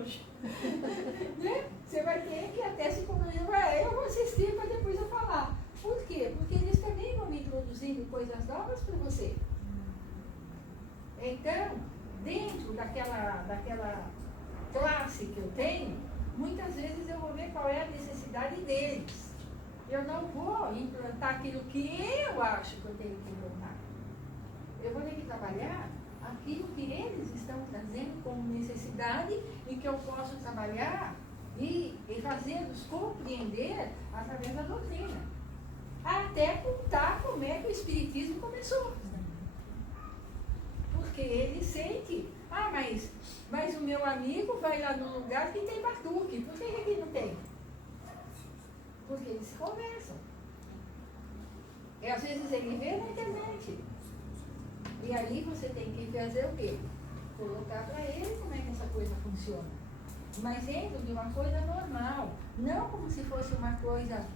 hoje. Né? Você vai ter que até se comprometer. Eu vou assistir para depois eu falar. Por quê? Porque eles também vão introduzindo coisas novas para você. Então, dentro daquela classe que eu tenho, muitas vezes eu vou ver qual é a necessidade deles. Eu não vou implantar aquilo que eu acho que eu tenho que implantar. Eu vou ter que trabalhar aquilo que eles estão trazendo como necessidade e que eu posso trabalhar e fazê-los compreender através da doutrina. Até contar como é que o Espiritismo começou. Porque ele sente, mas o meu amigo vai lá num lugar que tem batuque. Por que aqui não tem? Porque eles se conversam. E às vezes ele vê na internet. E aí você tem que fazer o quê? Colocar para ele como é que essa coisa funciona. Mas dentro de uma coisa normal. Não como se fosse uma coisa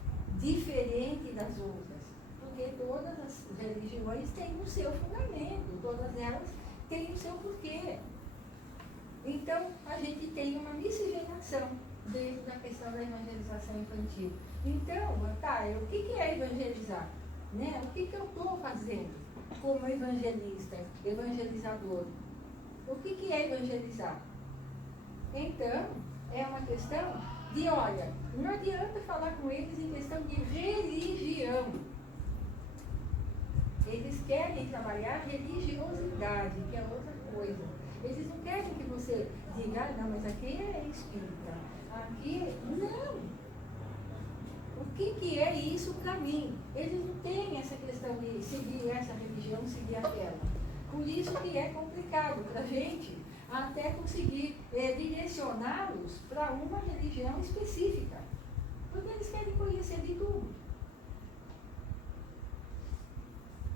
diferente das outras. Porque todas as religiões têm o seu fundamento. Todas elas têm o seu porquê. Então, a gente tem uma miscigenação dentro da questão da evangelização infantil. Então, o que é evangelizar? Né? O que eu estou fazendo como evangelista, evangelizador? O que é evangelizar? Então, é uma questão de, olha, não adianta falar com eles em questão de religião. Eles querem trabalhar religiosidade, que é outra coisa. Eles não querem que você diga, não, mas aqui é espírita. Aqui, não. O que é isso para mim? Eles não têm essa questão de seguir essa religião, seguir aquela. Por isso que é complicado para a gente até conseguir direcioná-los para uma religião específica. Porque eles querem conhecer de tudo.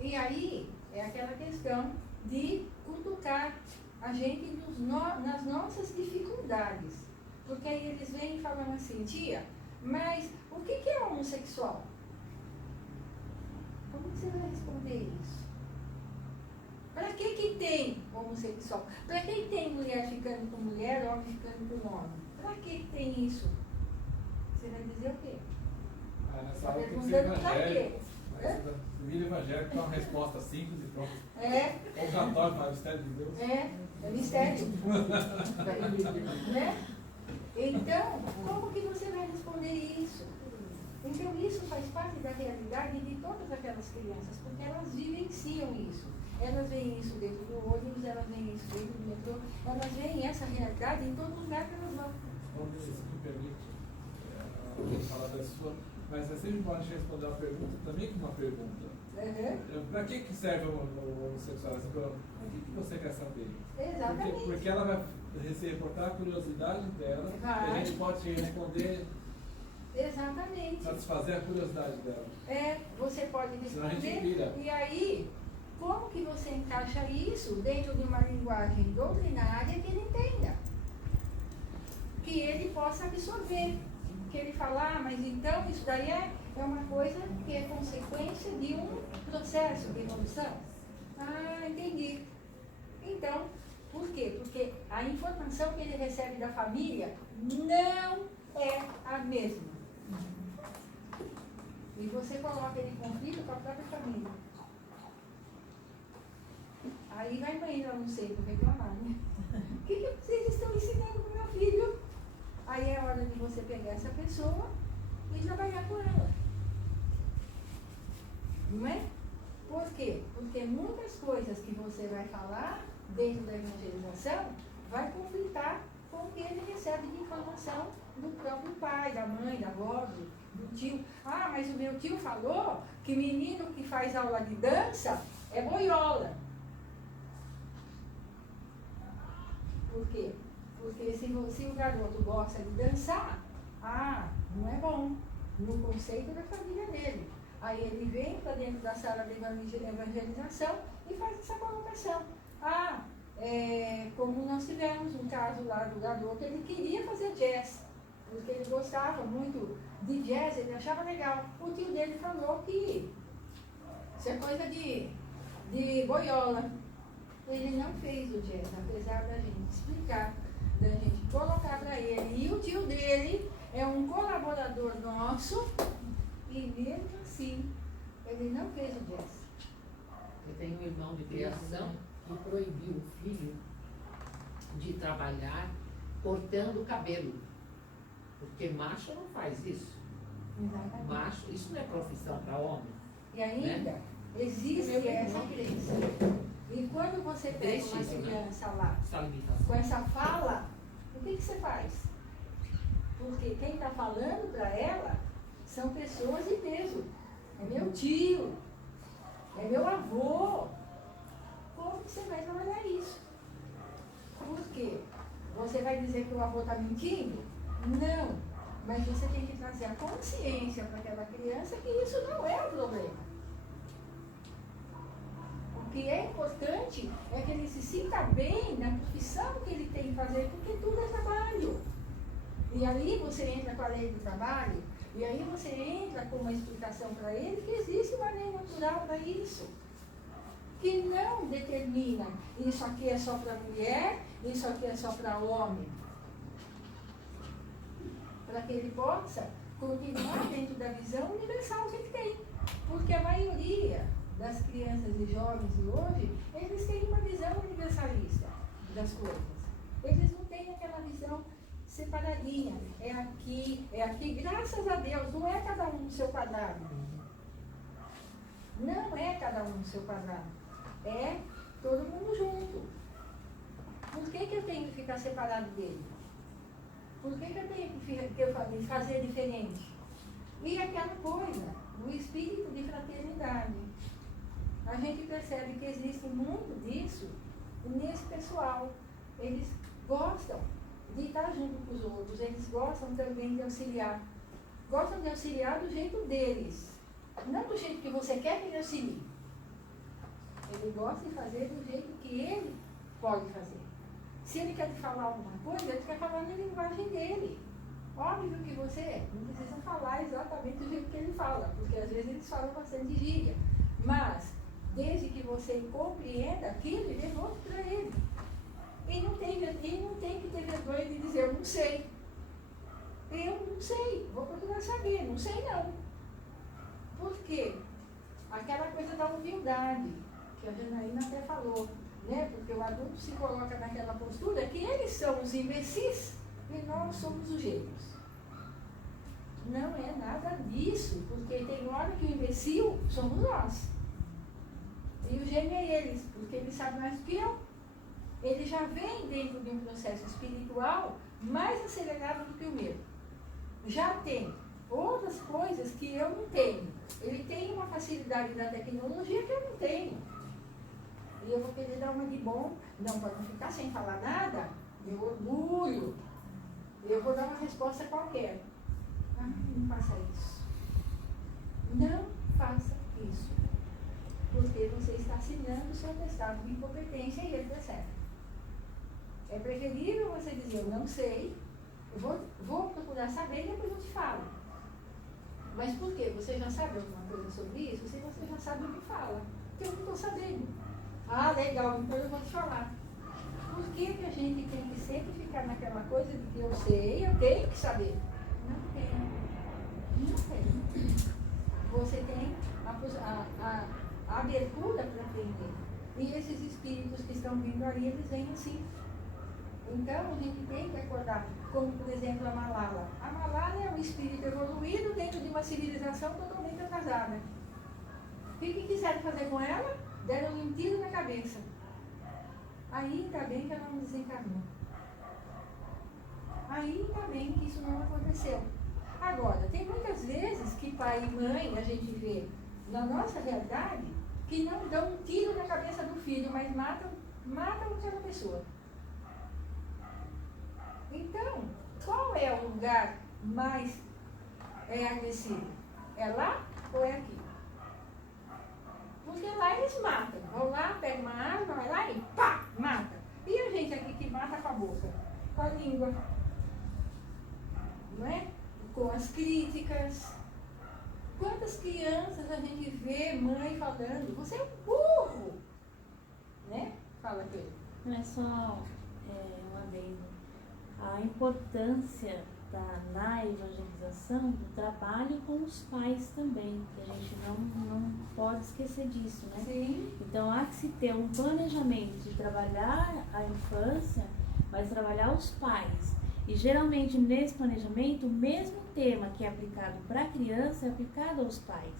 E aí é aquela questão de cutucar a gente nas nossas dificuldades. Porque aí eles vêm falando assim, tia, mas o que é homossexual? Como você vai responder isso? Para que tem homossexual? Para que tem mulher ficando com mulher, homem ficando com homem? Para que tem isso? Você vai dizer o quê? Nessa hora tem que ser evangélico. Família evangélica tem uma resposta simples e pronto. Ou católico, mas mistério de Deus. É mistério. Né? Então, como que você vai responder isso? Então, isso faz parte da realidade de todas aquelas crianças, porque elas vivenciam isso. Elas veem isso dentro do ônibus, elas veem isso dentro do metrô, elas veem essa realidade em todo lugar que elas vão. Se me permite falar da sua, mas você sempre pode responder uma pergunta também com uma pergunta. Para que serve o homossexual? O que você quer saber? Exatamente. Porque ela vai se reportar a curiosidade dela, e a gente pode te responder. Exatamente. Satisfazer a curiosidade dela. Você pode responder. Senão a gente vira. E aí, como que você encaixa isso dentro de uma linguagem doutrinária que ele entenda? Que ele possa absorver. Que ele fala, mas então isso daí é uma coisa que é consequência de um processo de evolução. Entendi. Então, por quê? Porque a informação que ele recebe da família não é a mesma. E você coloca ele em conflito com a própria família. Aí vai para ele, eu não sei, por reclamar, né? O que vocês estão ensinando para o meu filho? Aí é hora de você pegar essa pessoa e trabalhar com ela. Não é? Por quê? Porque muitas coisas que você vai falar dentro da evangelização vai conflitar com o que ele recebe de informação do próprio pai, da mãe, da avó, do tio. Mas o meu tio falou que menino que faz aula de dança é boiola. Por quê? Porque se o garoto gosta de dançar, não é bom, no conceito da família dele. Aí ele vem para dentro da sala de evangelização e faz essa colocação. Como nós tivemos um caso lá do garoto, ele queria fazer jazz, porque ele gostava muito de jazz, ele achava legal. O tio dele falou que isso é coisa de boiola. Ele não fez o jazz, apesar da gente explicar, da gente colocar para nosso, e mesmo assim, ele não fez o gesto. Eu tenho um irmão de criação que proibiu o filho de trabalhar cortando o cabelo. Porque macho não faz isso. Exatamente. Macho, isso não é profissão para homem. E ainda, né? existe essa crença. E quando você pega uma criança lá Essa limitação. com essa fala, o que você faz? Porque quem está falando para ela são pessoas de peso. É meu tio, é meu avô. Como que você vai trabalhar isso? Por quê? Você vai dizer que o avô está mentindo? Não. Mas você tem que trazer a consciência para aquela criança que isso não é o problema. O que é importante é que ele se sinta bem na profissão que ele tem que fazer, porque tudo é trabalho. E aí você entra com a lei do trabalho, e aí você entra com uma explicação para ele que existe uma lei natural para isso. Que não determina isso aqui é só para mulher, isso aqui é só para homem. Para que ele possa continuar dentro da visão universal que ele tem. Porque a maioria das crianças e jovens de hoje, eles têm uma visão universalista das coisas. Eles não têm aquela visão separadinha. É aqui, graças a Deus, não é cada um no seu quadrado. Não é cada um no seu quadrado. É todo mundo junto. Por que eu tenho que ficar separado dele? Por que eu tenho que fazer diferente? E aquela coisa, o espírito de fraternidade. A gente percebe que existe muito disso nesse pessoal. Eles gostam de estar junto com os outros, eles gostam também de auxiliar. Gostam de auxiliar do jeito deles, não do jeito que você quer que ele auxilie. Ele gosta de fazer do jeito que ele pode fazer. Se ele quer te falar alguma coisa, ele quer falar na linguagem dele. Óbvio que você não precisa falar exatamente do jeito que ele fala, porque às vezes eles falam bastante gíria. Mas, desde que você compreenda aquilo e devolve para ele. E não tem que ter vergonha de dizer, eu não sei. Eu não sei, vou procurar saber, não sei não. Por quê? Aquela coisa da humildade, que a Janaína até falou, né? Porque o adulto se coloca naquela postura que eles são os imbecis e nós somos os gênios. Não é nada disso, porque tem hora que o imbecil somos nós. E o gênio é eles, porque eles sabem mais do que eu. Ele já vem dentro de um processo espiritual mais acelerado do que o meu. Já tem outras coisas que eu não tenho. Ele tem uma facilidade da tecnologia que eu não tenho. E eu vou querer dar uma de bom, não para não ficar sem falar nada, meu orgulho. Eu vou dar uma resposta qualquer. Ah, não faça isso. Não faça isso. Porque você está assinando o seu atestado de incompetência e ele percebe. É preferível você dizer, eu não sei, eu vou procurar saber e depois eu te falo. Mas por quê? Você já sabe alguma coisa sobre isso? Você já sabe o que fala. Porque eu não estou sabendo. Ah, legal, então eu vou te falar. Por que a gente tem que sempre ficar naquela coisa de que eu sei, eu tenho que saber? Não tem. Não tem. Você tem a abertura para aprender. E esses espíritos que estão vindo aí, eles vêm assim. Então, a gente tem que acordar, como por exemplo a Malala. A Malala é um espírito evoluído dentro de uma civilização totalmente atrasada. O que quiseram fazer com ela? Deram-lhe um tiro na cabeça. Ainda bem que ela não desencarnou. Ainda bem que isso não aconteceu. Agora, tem muitas vezes que pai e mãe, a gente vê na nossa realidade, que não dão um tiro na cabeça do filho, mas matam aquela pessoa. Então, qual é o lugar mais agressivo? É lá ou é aqui? Porque lá eles matam. Vão lá, pegam uma arma, vai lá e pá, mata. E a gente aqui que mata com a boca, com a língua, não é? Com as críticas. Quantas crianças a gente vê mãe falando, você é um burro, né? Fala aqui. Não é só um adendo. A importância está na evangelização do trabalho com os pais também, que a gente não pode esquecer disso, né? Sim. Então há que se ter um planejamento de trabalhar a infância, mas trabalhar os pais. E geralmente nesse planejamento, o mesmo tema que é aplicado para a criança é aplicado aos pais.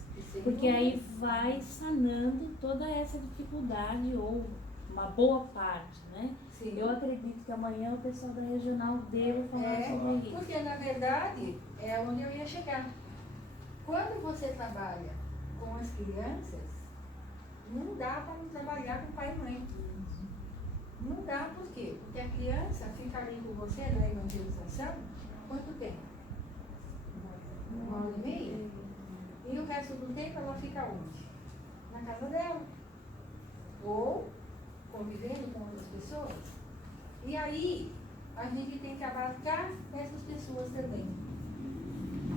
Porque aí vai sanando toda essa dificuldade ou uma boa parte, né? Sim. Eu acredito que amanhã o pessoal da regional deva falar sobre isso. Porque na verdade é onde eu ia chegar. Quando você trabalha com as crianças, não dá para não trabalhar com pai e mãe. Não dá, por quê? Porque a criança fica ali com você na evangelização, quanto tempo? 1h30? E o resto do tempo ela fica onde? Na casa dela. Ou convivendo com outras pessoas. E aí, a gente tem que abarcar essas pessoas também.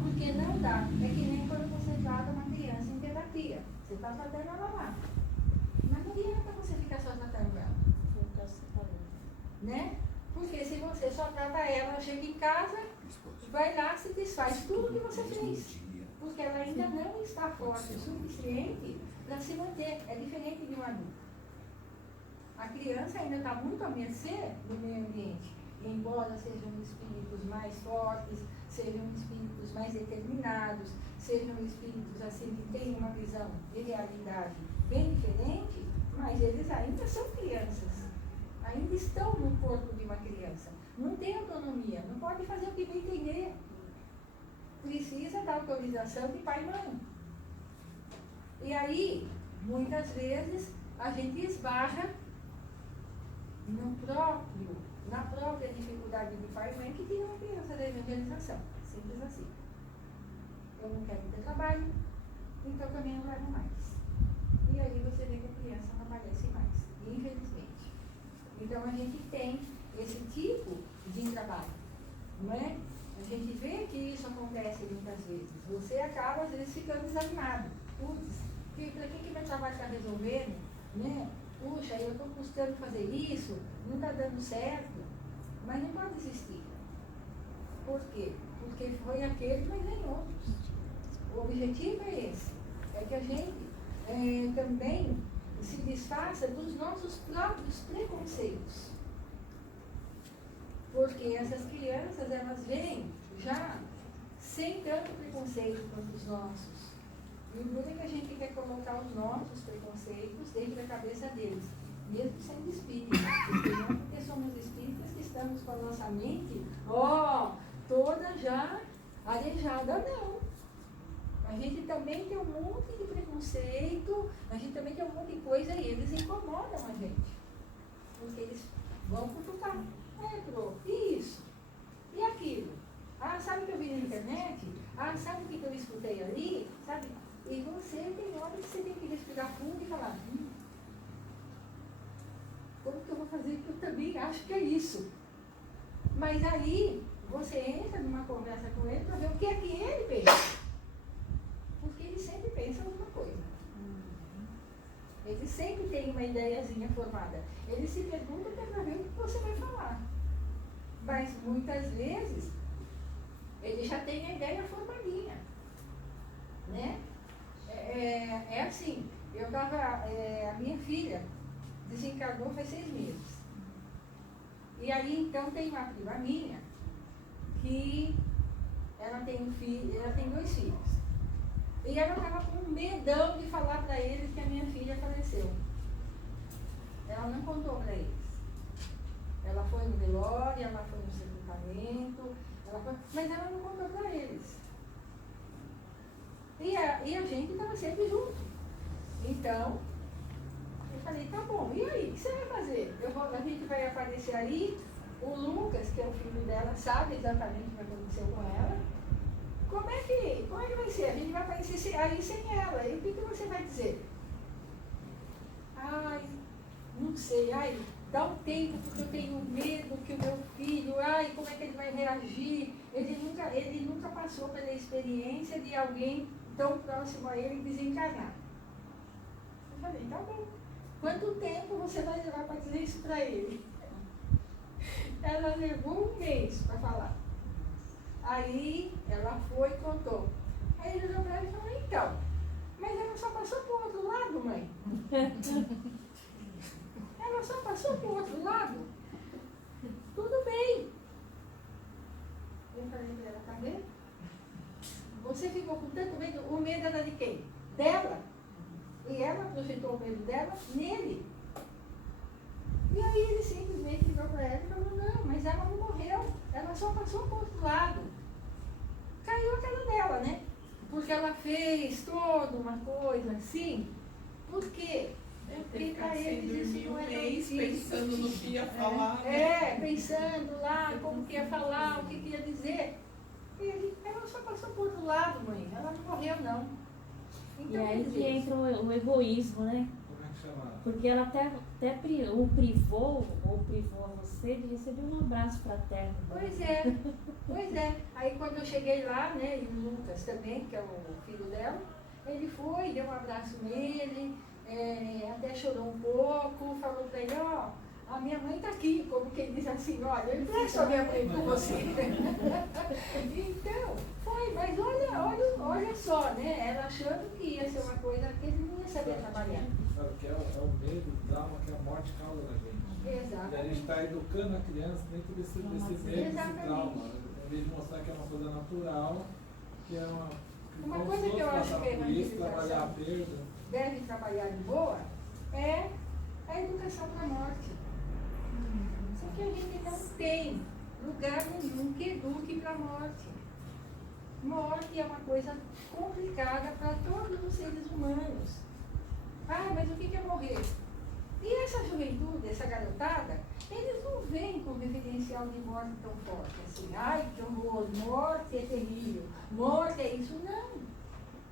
Porque não dá. É que nem quando você trata uma criança em terapia. Você está tratando ela lá. Mas não adianta você ficar só tratando ela. Né? Porque se você só trata ela, ela chega em casa, vai lá, se desfaz tudo que você fez. Porque ela ainda não está forte o suficiente para se manter. É diferente de um adulto. A criança ainda está muito à mercê do meio ambiente. Embora sejam espíritos mais fortes, sejam espíritos mais determinados, sejam espíritos assim que têm uma visão de realidade bem diferente, mas eles ainda são crianças. Ainda estão no corpo de uma criança. Não tem autonomia, não pode fazer o que bem entender. Precisa da autorização de pai e mãe. E aí, muitas vezes, a gente esbarra na própria dificuldade de pai e mãe que tiram a criança da evangelização. Simples assim. Eu não quero ter trabalho, então também não levo mais. E aí você vê que a criança não aparece mais, infelizmente. Então a gente tem esse tipo de trabalho, não é? A gente vê que isso acontece muitas vezes. Você acaba, às vezes, ficando desanimado. Putz, para que meu trabalho está resolvendo? Né? Puxa, eu estou custando fazer isso, não está dando certo. Mas não pode desistir. Por quê? Porque foi aquele, mas nem outros. O objetivo é esse. É que a gente também se desfaça dos nossos próprios preconceitos. Porque essas crianças, elas vêm já sem tanto preconceito quanto os nossos. E o duro é que a gente quer colocar os nossos preconceitos dentro da cabeça deles, mesmo sendo espíritas. Porque não porque somos espíritas que estamos com a nossa mente, toda já arejada, não. A gente também tem um monte de preconceito, a gente também tem um monte de coisa e eles incomodam a gente. Porque eles vão cutucar. E isso? E aquilo? Sabe o que eu vi na internet? Sabe o que eu escutei ali? Sabe? E você tem hora que você tem que respirar fundo e falar, como que eu vou fazer? Porque eu também acho que é isso. Mas aí, você entra numa conversa com ele para ver o que é que ele pensa. Porque ele sempre pensa alguma coisa. Ele sempre tem uma ideiazinha formada. Ele se pergunta para ver o que você vai falar. Mas muitas vezes ele já tem a ideia formadinha. Né? É assim, a minha filha desencarnou faz 6 meses. E aí então tem uma prima minha que ela tem 2 filhos. E ela estava com um medão de falar para eles que a minha filha faleceu. Ela não contou para eles. Ela foi no velório, ela foi no sepultamento, mas ela não contou para eles. E a gente estava sempre junto. Então, eu falei, tá bom, e aí, o que você vai fazer? A gente vai aparecer aí, o Lucas, que é o filho dela, sabe exatamente o que aconteceu com ela. Como é que vai ser? A gente vai aparecer aí sem ela. E o que você vai dizer? Não sei, dá um tempo porque eu tenho medo que o meu filho, como é que ele vai reagir? Ele nunca passou pela experiência de alguém tão próximo a ele desencarnar. Eu falei, tá bom. Quanto tempo você vai levar para dizer isso para ele? Ela levou 1 mês para falar. Aí ela foi e contou. Aí ele olhou para ela e falou, então, mas ela só passou para o outro lado, mãe. Ela só passou para o outro lado. Tudo bem. Eu falei para ela, tá vendo? Você ficou com tanto medo, o medo era de quem? Dela. E ela projetou o medo dela nele. E aí ele simplesmente virou para ela e falou, não, mas ela não morreu, ela só passou para o outro lado. Caiu a cara dela, né? Porque ela fez toda uma coisa assim. Por quê? Porque para eles isso não é tão difícil. Pensando no que ia falar. Pensando lá como que ia falar, o que ia dizer. Ela só passou para o outro lado, mãe. Ela não morreu, não. Então, e aí que entra o egoísmo, né? Como é que chama? Porque ela até o privou, ou privou a você de receber um abraço fraterno. Pois é. Aí quando eu cheguei lá, né, e o Lucas também, que é o filho dela, ele foi, deu um abraço nele, até chorou um pouco, falou para ele, ó, a minha mãe está aqui, como quem diz assim, olha, eu empresto a minha mãe com você. Então, foi, mas olha só, né, ela achando que ia ser uma coisa que ele não ia saber trabalhar. Sabe o que é o medo, o trauma que a morte causa na gente. Exatamente. E a gente está educando a criança dentro desse medo, desse trauma. Em vez de mostrar que é uma coisa natural, que é uma coisa que eu acho que por isso, trabalhar a perda. Deve trabalhar de boa é a educação para a morte. Só que a gente não tem lugar nenhum que eduque para a morte. Morte é uma coisa complicada para todos os seres humanos. Ah, mas o que é morrer? E essa juventude, essa garotada, eles não vêm com referencial de morte tão forte assim. Ai, que horror, morte é terrível, morte é isso. Não.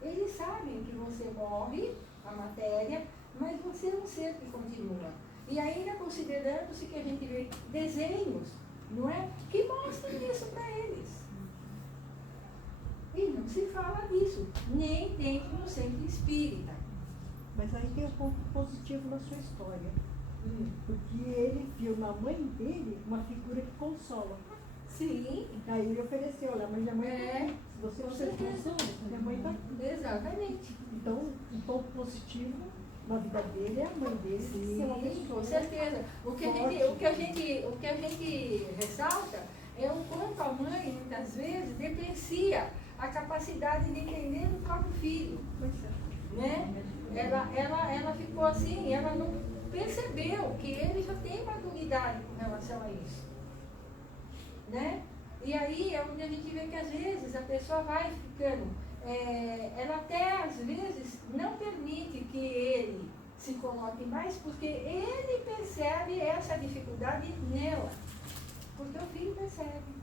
Eles sabem que você morre, a matéria, mas você é um ser que continua. E ainda considerando-se que a gente vê desenhos, não é? Que mostram isso para eles. E não se fala disso, nem dentro do centro espírita. Mas aí tem um ponto positivo na sua história. Porque ele viu na mãe dele uma figura que consola. Sim. Aí ele ofereceu, olha, mas minha mãe se você Com oferecer certeza. consolo, minha mãe está aqui. Exatamente. Então, um ponto positivo na vida dele é a mãe dele. Sim, ser uma pessoa com certeza. O que a gente ressalta é o quanto a mãe, muitas vezes, deprecia a capacidade de entender do próprio filho. Né? Ela ficou assim, ela não percebeu que ele já tem maturidade com relação a isso. Né? E aí é onde a gente vê que às vezes a pessoa vai ficando, ela até às vezes não permite que ele se coloque mais, porque ele percebe essa dificuldade nela. Porque o filho percebe.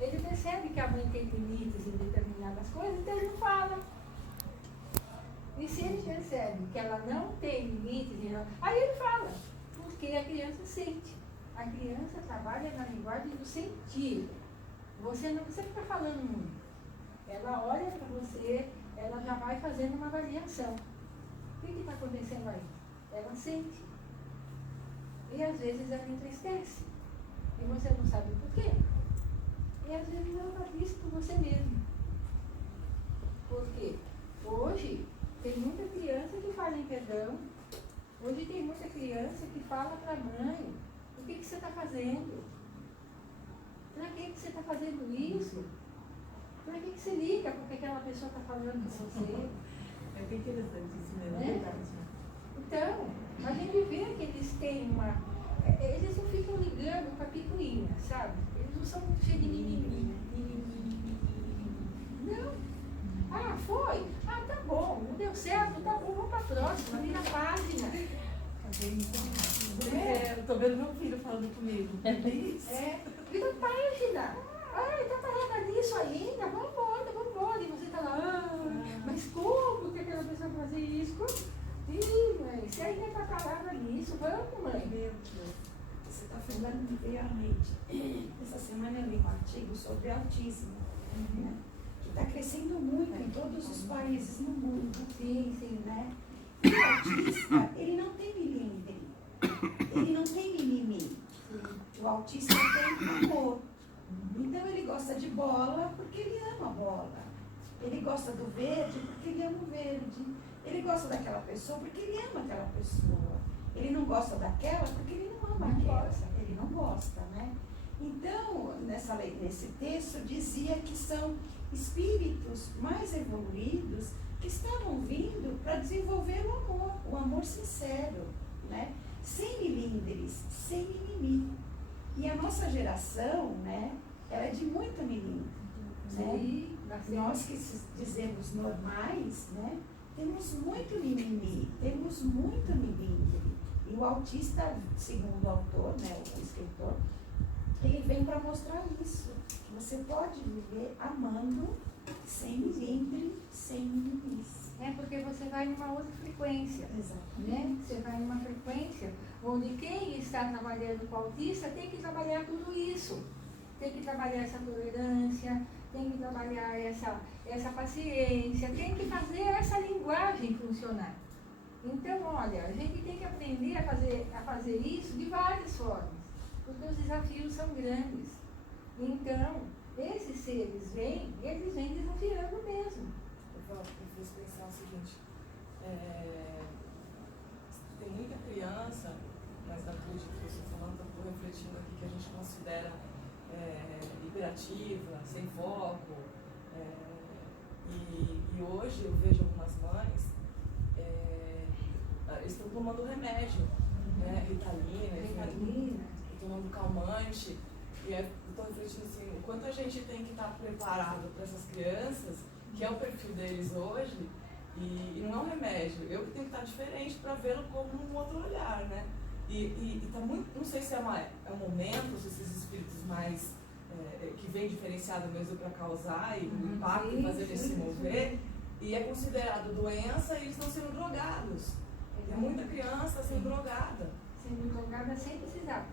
Ele percebe que a mãe tem limites em determinadas coisas, então ele não fala. E se ele percebe que ela não tem limites, aí ele fala. Porque a criança sente. A criança trabalha na linguagem do sentir. Você não precisa ficar falando muito. Ela olha para você, ela já vai fazendo uma avaliação. O que está acontecendo aí? Ela sente. E às vezes ela entristece. E você não sabe por quê. E às vezes ela está triste por você mesmo. Por quê? Hoje tem muita criança que fala em perdão. Hoje tem muita criança que fala para a mãe: o que você está fazendo? Para que você está fazendo isso? Para que você liga porque aquela pessoa está falando com você? É bem interessante isso mesmo, É? verdade. Então, a gente vê que eles têm uma... Eles não ficam ligando com a picuinha, sabe? Eles não são muito cheios de mimimi. Não. Ah, foi? Ah, tá bom. Não deu certo? Tá bom, vamos para a próxima. Vira a página. Eu tô vendo meu filho falando comigo. É isso. Vira a página. Ai, tá parada nisso ainda? Vambora. E você tá lá, mas como que aquela pessoa fazer isso? Ih, mãe, você ainda tá parada nisso? Vamos, mãe. Meu Deus, você está falando me veio à mente. Essa semana eu li um artigo sobre autismo, né? Que está crescendo muito em todos os países no mundo. Sim. Né? E o autista, ele não tem milímetro, ele não tem mimimi. O autista tem amor. Então ele gosta de bola porque ele ama a bola. Ele gosta do verde porque ele ama o verde. Ele gosta daquela pessoa porque ele ama aquela pessoa. Ele não gosta daquela porque ele não ama aquela. Ele não gosta, né? Então, nesse texto dizia que são espíritos mais evoluídos que estavam vindo para desenvolver o amor sincero, né? Sem milindres, sem mimimi. E a nossa geração, né, ela é de muito milindre. Né? Nós que dizemos normais, né, temos muito mimimi, temos muito milindre. E o autista, segundo o autor, né, o escritor, ele vem para mostrar isso. Que você pode viver amando sem milindre, sem mimimis. É porque você vai numa outra frequência. Exatamente. Né? Você vai numa frequência onde quem está trabalhando com o autista tem que trabalhar tudo isso. Tem que trabalhar essa tolerância, tem que trabalhar essa paciência, tem que fazer essa linguagem funcionar. Então, olha, a gente tem que aprender a fazer isso de várias formas, porque os desafios são grandes. Então, esses seres eles vêm desafiando mesmo. Eu fiz pensar o seguinte, tem muita criança, mas da política que você está falando, estou refletindo aqui, que a gente considera hiperativa, sem foco, e hoje eu vejo algumas mães, eles estão tomando remédio, né, Ritalina, tomando calmante, e eu estou refletindo assim, o quanto a gente tem que estar preparado para essas crianças, que é o perfil deles hoje, e não é um remédio. Eu que tenho que estar diferente para vê-lo como um outro olhar, né? E tá muito, não sei se é um momento, se esses espíritos mais, que vem diferenciado mesmo para causar e o impacto e fazer ele se mover, e é considerado doença e eles estão sendo drogados. Tem muita criança sendo drogada. Sendo drogada sem precisar.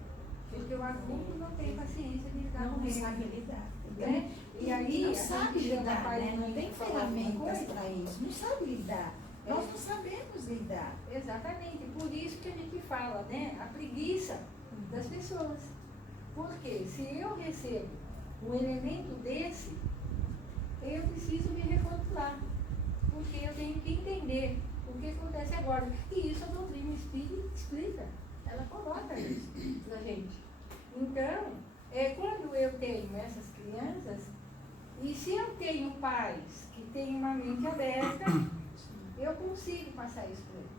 Porque o adulto não tem paciência de lidar com isso. Não sabe lidar. Né? E aí, não sabe lidar, né? Não tem ferramentas para para isso. Não sabe lidar. Nós não sabemos lidar. Exatamente. Por isso que a gente fala, né? A preguiça das pessoas. Porque se eu recebo um elemento desse, eu preciso me reformular. Porque eu tenho que entender o que acontece agora. E isso a doutrina espírita explica. Ela coloca isso pra gente. Então, quando eu tenho essas crianças, e se eu tenho pais que têm uma mente aberta, eu consigo passar isso para eles.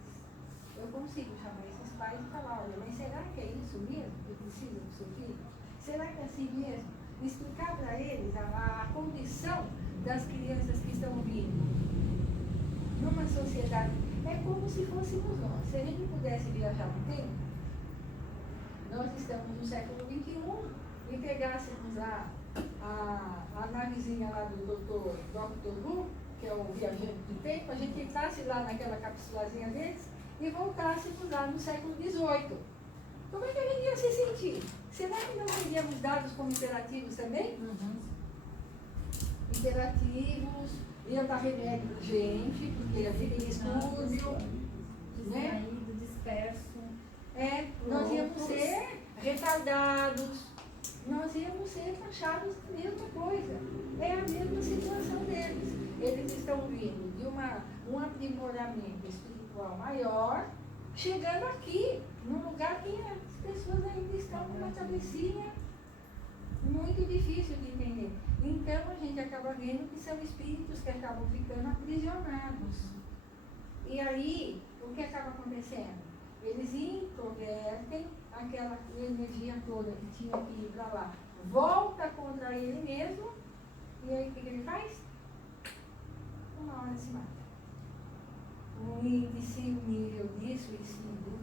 Eu consigo chamar esses pais e falar, olha, mas será que é isso mesmo que precisa do seu filho? Será que é assim mesmo? Explicar para eles a condição das crianças que estão vindo numa sociedade. É como se fôssemos nós. Se a gente pudesse viajar no tempo, nós estamos no século XXI e pegássemos a navezinha lá do Dr. Who, que é o viajante do tempo, a gente entrasse lá naquela capsulazinha deles e voltássemos lá no século XVIII. Como é que a gente ia se sentir? Será que não teríamos dados como imperativos também? Imperativos, ia dar remédio pra gente, porque a vida em estúdio, né? Disperso. Nós íamos ser retardados, nós íamos ser taxados da mesma coisa. É a mesma situação deles. Eles estão vindo de um aprimoramento espiritual maior, chegando aqui, num lugar que as pessoas ainda estão com uma cabecinha muito difícil de entender. Então a gente acaba vendo que são espíritos que acabam ficando aprisionados. E aí, o que acaba acontecendo? Eles introvertem aquela energia toda que tinha que ir para lá, volta contra ele mesmo, e aí o que ele faz? Uma hora se mata. O índice, o nível de suicídio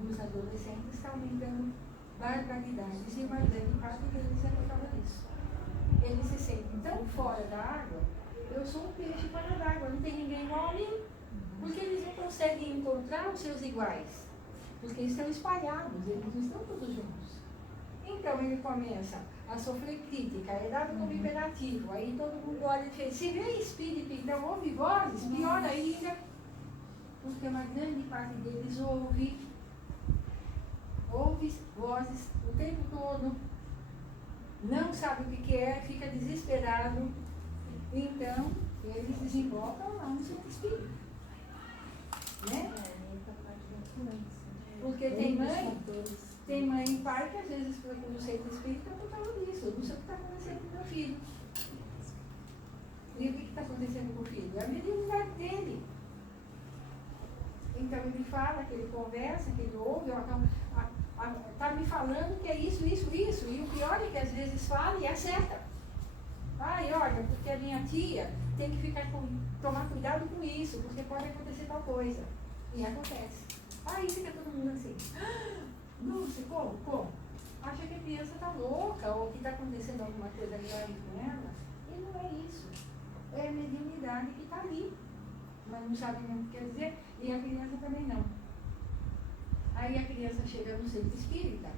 dos adolescentes está aumentando barbaridades, e uma grande parte deles é por causa disso. Eles se sentem tão fora da água, eu sou um peixe fora d'água, não tem ninguém igual a mim, porque eles não conseguem encontrar os seus iguais. Porque eles estão espalhados, eles não estão todos juntos. Então ele começa a sofrer crítica, é dado como imperativo, aí todo mundo olha e diz, se vê espírito, então ouve vozes, pior ainda, porque uma grande parte deles ouve vozes o tempo todo, não sabe o que é, fica desesperado. Então, eles desembocam lá no centro espírita. Né? Porque tem mãe e pai que às vezes procura o centro espírita por causa disso. Eu não sei o que está acontecendo com meu filho. E o que está acontecendo com o filho? É a mediunidade dele. Então ele fala, que ele conversa, que ele ouve, está me falando que é isso. E o pior é que às vezes fala e acerta. Ai, olha, porque a minha tia tem que tomar cuidado com isso, porque pode acontecer tal coisa. E acontece. Aí fica todo mundo assim. Nossa, como? Acha que a criança está louca ou que está acontecendo alguma coisa grave com ela. E não é isso. É a mediunidade que está ali. Mas não sabe nem o que quer dizer. E a criança também não. Aí a criança chega no centro espírita,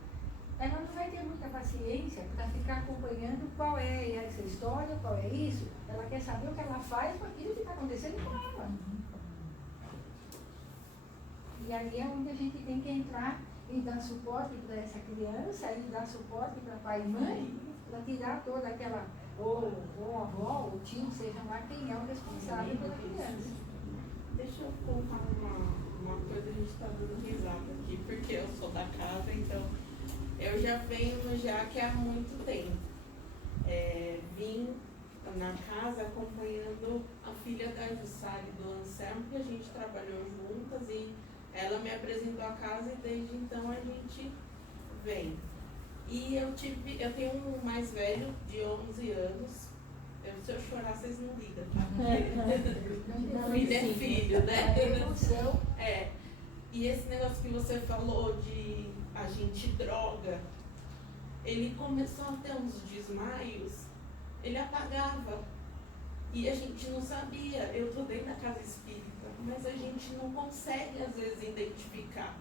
ela não vai ter muita paciência para ficar acompanhando qual é essa história, qual é isso. Ela quer saber o que ela faz com aquilo que está acontecendo com ela. E aí é onde a gente tem que entrar e dar suporte para essa criança, e dar suporte para pai e mãe, para tirar toda aquela, ou avó, ou tio, seja lá quem é o responsável pela criança. Deixa eu contar uma coisa, a gente está dando risada aqui, porque eu sou da casa, então eu já venho no Jaque há muito tempo. Vim na casa acompanhando a filha da Jussara e do Anselmo, que a gente trabalhou juntas e ela me apresentou a casa e desde então a gente vem. E eu tenho um mais velho de 11 anos. Se eu chorar, vocês não ligam, tá? Filho é filho, né? E esse negócio que você falou de a gente droga, ele começou a ter uns desmaios, ele apagava. E a gente não sabia. Eu tô dentro da casa espírita, mas a gente não consegue, às vezes, identificar.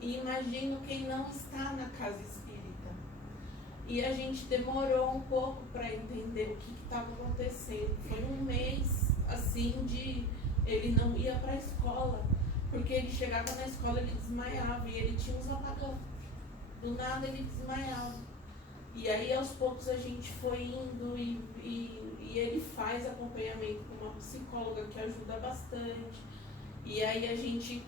E imagino quem não está na casa espírita. E a gente demorou um pouco para entender o que estava acontecendo. Foi um mês, assim, de... Ele não ia para a escola, porque ele chegava na escola e ele desmaiava, e ele tinha uns apagão. Do nada ele desmaiava. E aí, aos poucos, a gente foi indo e ele faz acompanhamento com uma psicóloga que ajuda bastante. E aí a gente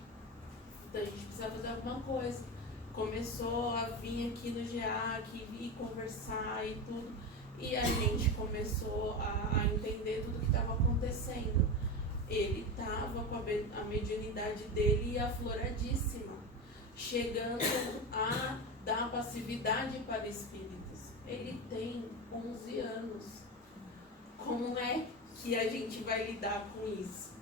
precisa fazer alguma coisa. Começou a vir aqui no GEAC e conversar e tudo. E a gente começou a entender tudo o que estava acontecendo. Ele estava com a mediunidade dele afloradíssima, chegando a dar passividade para espíritos. Ele tem 11 anos. Como é que a gente vai lidar com isso?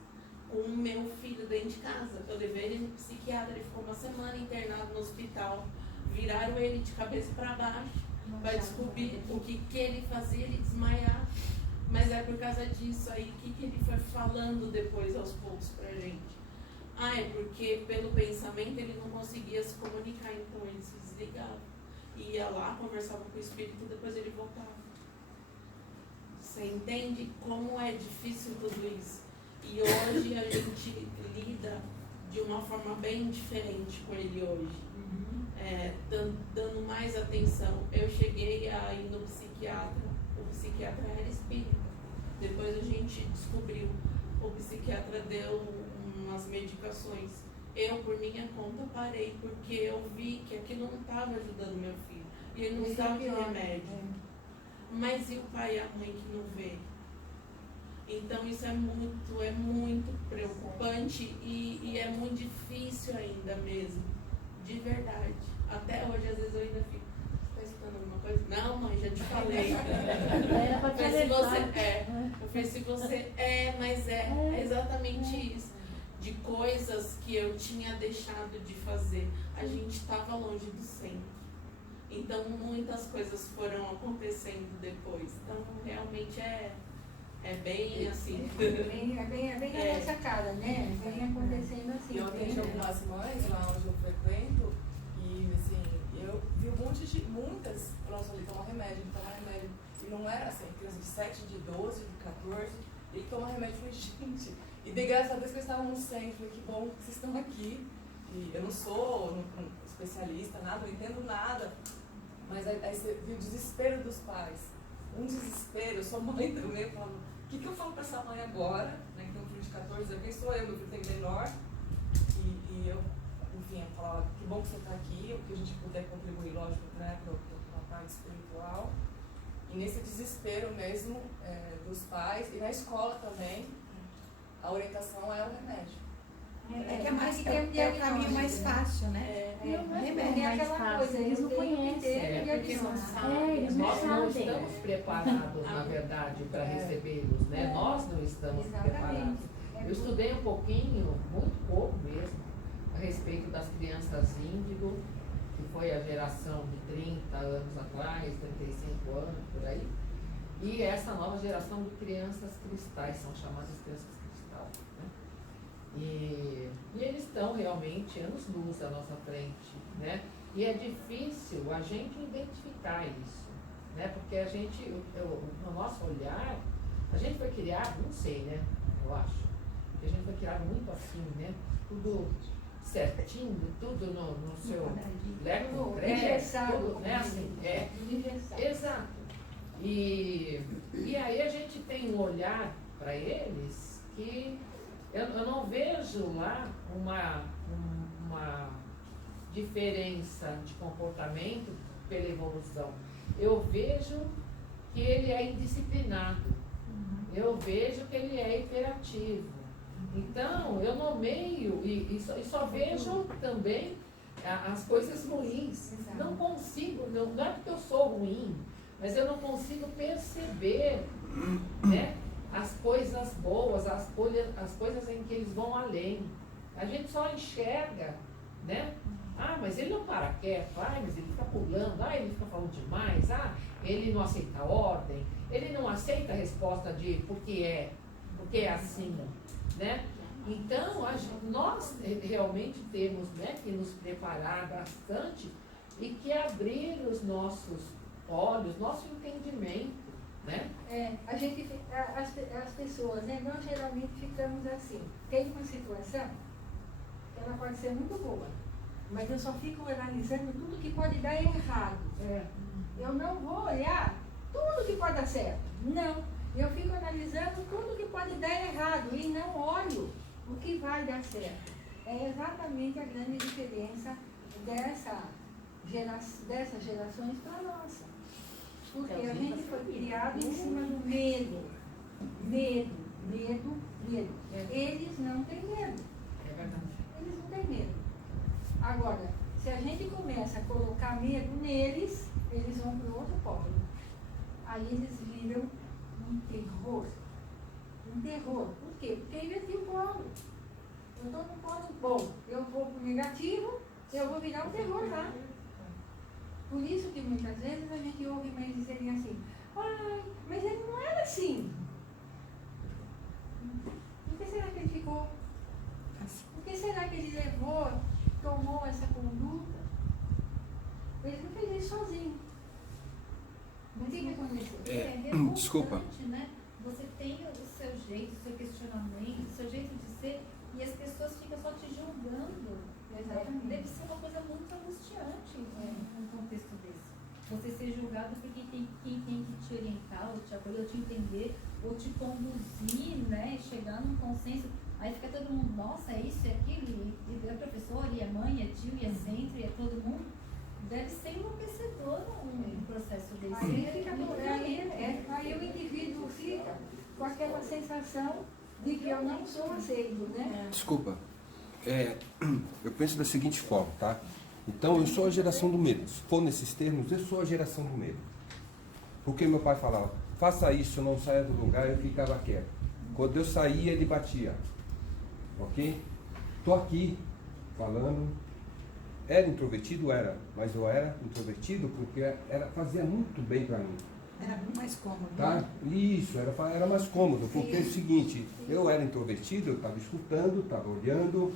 Com o meu filho dentro de casa. Eu levei ele no psiquiatra, ele ficou uma semana internado no hospital. Viraram ele de cabeça para baixo para descobrir o que ele fazia, ele desmaiar. Mas é por causa disso aí, o que ele foi falando depois aos poucos pra gente. É porque pelo pensamento ele não conseguia se comunicar, então ele se desligava. Ia lá, conversava com o espírito e depois ele voltava. Você entende como é difícil tudo isso? E hoje a gente lida de uma forma bem diferente com ele hoje. Dando mais atenção. Eu cheguei a ir no psiquiatra, o psiquiatra era espírita. Depois a gente descobriu, o psiquiatra deu umas medicações. Eu, por minha conta, parei, porque eu vi que aquilo não estava ajudando meu filho. E ele não precisava de remédio. Mas e o pai e a mãe que não vê? Então isso é muito preocupante e é muito difícil ainda mesmo, de verdade. Até hoje, às vezes, eu ainda fico, está escutando alguma coisa? Não, mãe, já te falei. Mas é exatamente isso. De coisas que eu tinha deixado de fazer. A gente estava longe do centro. Então, muitas coisas foram acontecendo depois. Então, realmente é bem assim. É bem essa cara, né? Vem acontecendo assim. Eu atendo algumas mães lá onde eu frequento e assim, eu vi muitas, nossa, ele toma remédio. E não era assim, criança de 7, de 12, de 14, ele toma remédio. Eu falei, gente, e de graças a Deus que eles estavam no centro, falei, que bom que vocês estão aqui. E eu não sou especialista, nada, não entendo nada. Mas aí você viu o desespero dos pais. Um desespero, eu sou mãe também, eu falo, o que eu falo para essa mãe agora, né, que tem um filho de 14 anos, quem sou eu, meu filho tem menor, e eu, enfim, eu falava, que bom que você está aqui, o que a gente puder contribuir, lógico, né, para a parte espiritual. E nesse desespero mesmo dos pais, e na escola também, a orientação é o remédio. É o caminho mais fácil, né? É aquela coisa, eles não conhecem. Porque não eles não nós não sabem. estamos preparados, na verdade, para recebê-los, né? Nós não estamos preparados. Eu estudei um pouquinho, muito pouco mesmo, a respeito das crianças índigo, que foi a geração de 30 anos atrás, 35 anos, por aí. E essa nova geração de crianças cristais, são chamadas crianças cristais, né? E eles estão realmente anos-luz à nossa frente, né? E é difícil a gente identificar isso, né? Porque a gente, no nosso olhar, a gente foi criado, não sei, né? Eu acho, que a gente foi criado muito assim, né? Tudo certinho, tudo no seu leco, tudo, né? Assim, exato. E aí a gente tem um olhar para eles que eu não vejo lá uma diferença de comportamento pela evolução. Eu vejo que ele é indisciplinado. Eu vejo que ele é hiperativo. Então, eu nomeio e só vejo também as coisas ruins. Não consigo, não é porque eu sou ruim, mas eu não consigo perceber, né, as coisas boas, as coisas em que eles vão além. A gente só enxerga, né? Ah, mas ele não para quieto, mas ele fica pulando, ele fica falando demais, ele não aceita ordem, ele não aceita a resposta de porque é assim, né? Então, nós realmente temos, né, que nos preparar bastante e que abrir os nossos olhos, nosso entendimento, né? As pessoas, né, nós geralmente ficamos assim. Tem uma situação que ela pode ser muito boa, mas eu só fico analisando tudo que pode dar errado. Eu não vou olhar tudo que pode dar certo. Não. Eu fico analisando tudo que pode dar errado e não olho o que vai dar certo. É exatamente a grande diferença dessas gerações para a nossa. Porque a gente foi criado em cima do medo. Medo. Eles não têm medo. É verdade. Eles não têm medo. Agora, se a gente começa a colocar medo neles, eles vão para o outro polo. Aí eles viram um terror. Um terror. Por quê? Porque inverti o polo. Eu estou no polo bom. Eu vou para o negativo, eu vou virar um terror lá. Por isso que muitas vezes a gente ouve mães dizerem assim, mas ele não era assim. Por que será que ele ficou? Por que será que ele tomou essa conduta? Ele não fez isso sozinho. O que aconteceu? Desculpa. Né? Você tem o seu jeito, o seu questionamento, o seu jeito de ser, e as pessoas ficam só te julgando. Exatamente. Deve ser uma coisa muito angustiante num contexto desse. Você ser julgado porque quem tem que te orientar, ou te apoiar, ou te entender, ou te conduzir, né? Chegar num consenso. Aí fica todo mundo, nossa, é isso, é aquilo, e é professor, e é mãe, é tio, e é centro, e é todo mundo. Deve ser enlouquecedor um processo desse. Aí o indivíduo fica com aquela sensação de que eu não sou aceito, né? Desculpa. Eu penso da seguinte forma, tá? Então, eu sou a geração do medo. Se for nesses termos, eu sou a geração do medo. Porque meu pai falava, faça isso, não saia do lugar, eu ficava quieto. Quando eu saía, ele batia. Ok? Estou aqui falando. Era introvertido? Era. Mas eu era introvertido porque fazia muito bem para mim. Era muito mais cômodo. Tá? Isso, era mais cômodo. Porque é o seguinte, eu era introvertido, eu estava escutando, estava olhando,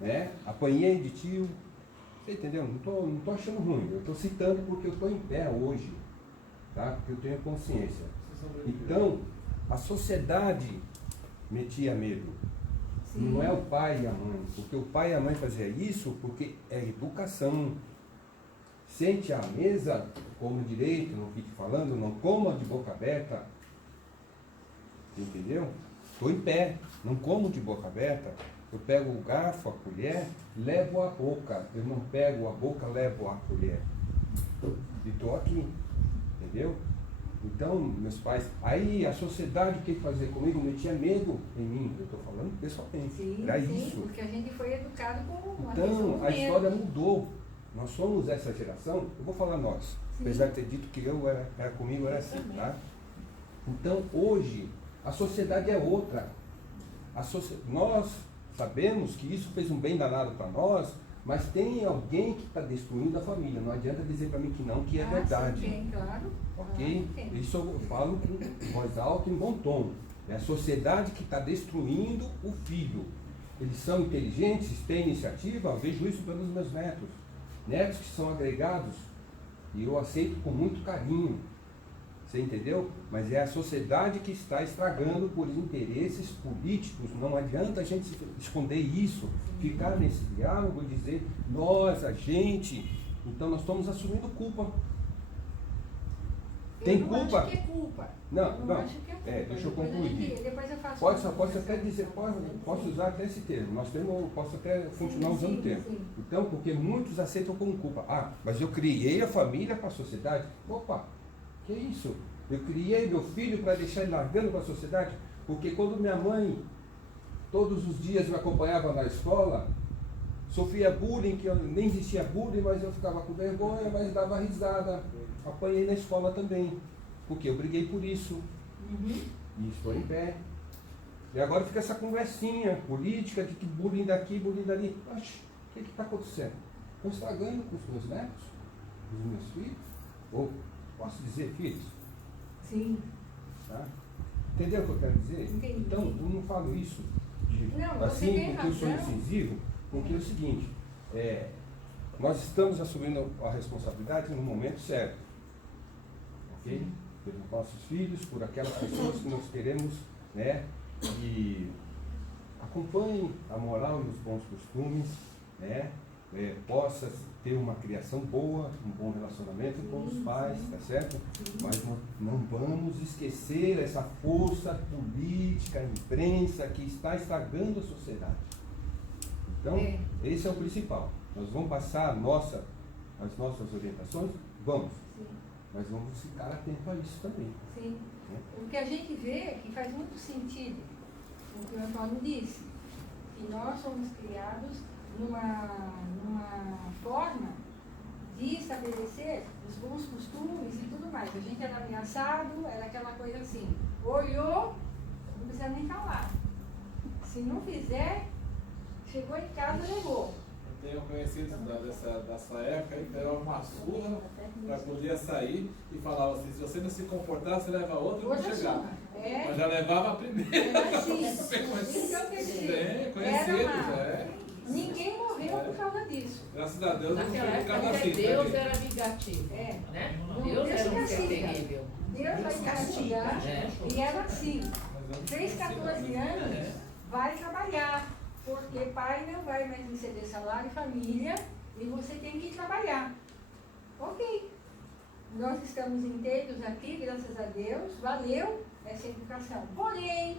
né? Apanhei de tio. Você entendeu? Não tô achando ruim. Eu estou citando porque eu estou em pé hoje. Tá? Porque eu tenho consciência. Então, a sociedade metia medo. Sim. Não é o pai e a mãe. Porque o pai e a mãe faziam isso porque é educação. Sente à mesa, come direito, não fique falando, não coma de boca aberta. Entendeu? Estou em pé, não como de boca aberta. Eu pego o garfo, a colher, levo à boca. Eu não pego a boca, levo a colher. E estou aqui. Entendeu? Então, meus pais, aí a sociedade que fazer comigo metia medo em mim. Eu estou falando pessoalmente. Sim, era sim, isso. porque a gente foi educado com uma Então, a história mudou. Nós somos essa geração, eu vou falar nós, Sim. apesar de ter dito que eu era comigo, era assim, tá? Então, hoje, a sociedade é outra. Nós sabemos que isso fez um bem danado para nós, mas tem alguém que está destruindo a família. Não adianta dizer para mim que não, que é verdade. Sim, tem, claro. Ok? Claro, Isso eu falo com voz alta e em bom tom. É a sociedade que está destruindo o filho. Eles são inteligentes, têm iniciativa, eu vejo isso pelos meus netos. Netos que são agregados, e eu aceito com muito carinho. Você entendeu? Mas é a sociedade que está estragando por interesses políticos. Não adianta a gente esconder isso, ficar nesse diálogo e dizer, nós, a gente. Então nós estamos assumindo culpa. Tem eu não culpa? acho que é culpa. Não. Acho que é culpa. Deixa eu Depois concluir. depois eu faço Posso até dizer, posso usar até esse termo. Posso até continuar usando o termo. Sim. Então, porque muitos aceitam como culpa. Ah, mas eu criei a família para a sociedade. Opa, que isso? Eu criei meu filho para deixar ele largando para a sociedade? Porque quando minha mãe, todos os dias me acompanhava na escola, sofria bullying, que nem existia bullying, mas eu ficava com vergonha, mas dava risada. Apanhei na escola também, porque eu briguei por isso. E estou em pé. E agora fica essa conversinha política de que bullying daqui, bullying dali. Oxe, o que está acontecendo? Estou estragando com os meus netos, com os meus filhos? Ou posso dizer filhos? Sim. Tá? Entendeu o que eu quero dizer? Entendi. Então, eu não falo isso Não, assim você tem porque eu sou razão. incisivo, porque é o seguinte, nós estamos assumindo a responsabilidade no momento certo. Ok? Pelos nossos filhos, por aquelas pessoas que nós queremos, né, que acompanhem a moral e os bons costumes, né, possa ter uma criação boa, um bom relacionamento com os pais, tá certo? Mas não vamos esquecer essa força política, a imprensa que está estragando a sociedade. Então, esse é o principal. Nós vamos passar as nossas orientações? Vamos. Sim. Mas vamos ficar atentos a isso também. Sim. Né? O que a gente vê é que faz muito sentido o que o Antônio disse, que nós somos criados numa forma de estabelecer os bons costumes e tudo mais. A gente era ameaçado, era aquela coisa assim, olhou, não precisa nem falar. Se não fizer, chegou em casa, levou. Eu tenho conhecidos da sua época que deram uma surra para poder sair e falava assim, se você não se comportar, você leva outra e não chegar. Mas já levava a primeira. Era assim. Então, quer dizer, ninguém morreu por causa disso. Graças a Deus, Naquela não época, ficava até assim. Deus era vingativo. Né? Deus era um ser terrível. Deus vai castigar e era assim. 13, 14 anos, vai trabalhar, porque pai não vai mais receber salário e família e você tem que trabalhar. Ok. Nós estamos inteiros aqui, graças a Deus, valeu essa educação. Porém,